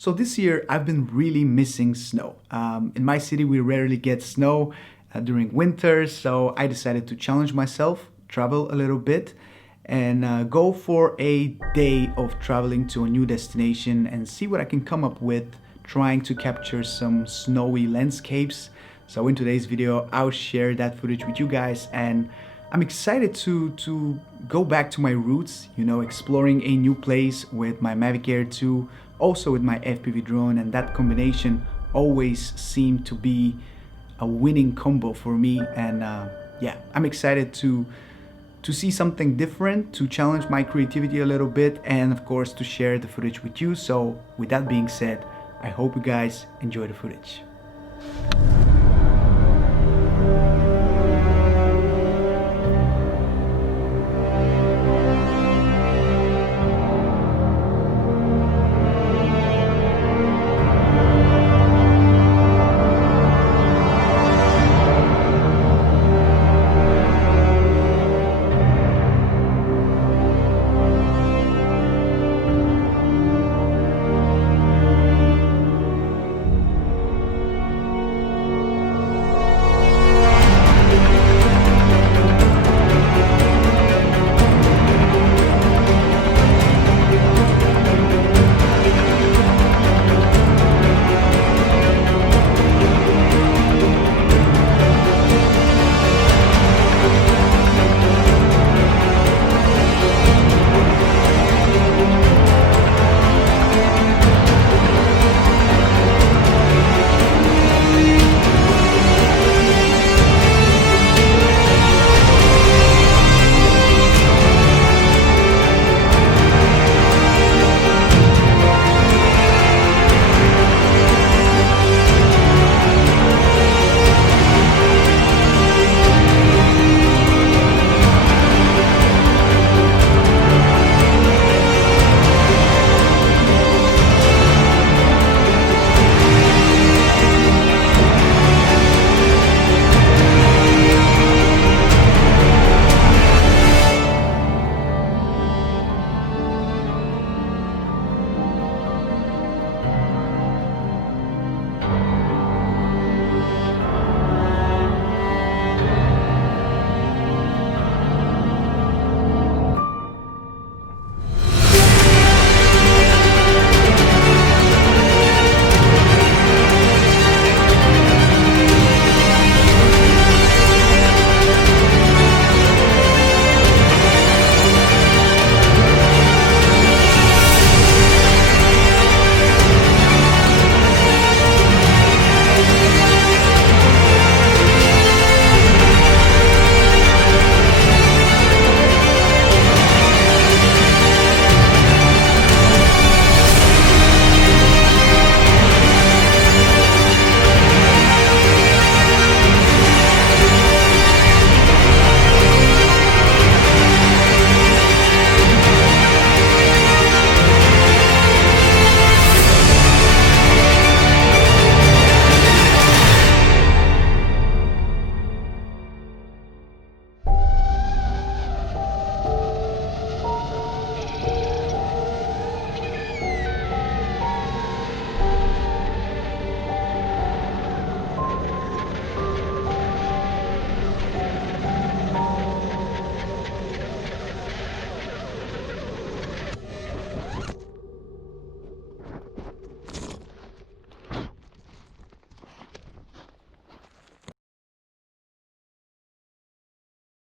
So this year I've been really missing snow. In my city we rarely get snow during winter, so I decided to challenge myself, travel a little bit, and go for a day of traveling to a new destination and see what I can come up with, trying to capture some snowy landscapes. So in today's video I'll share that footage with you guys, and I'm excited to go back to my roots, you know, exploring a new place with my Mavic Air 2, also with my FPV drone, and that combination always seemed to be a winning combo for me. And yeah, I'm excited to see something different, to challenge my creativity a little bit, and of course to share the footage with you. So with that being said, I hope you guys enjoy the footage.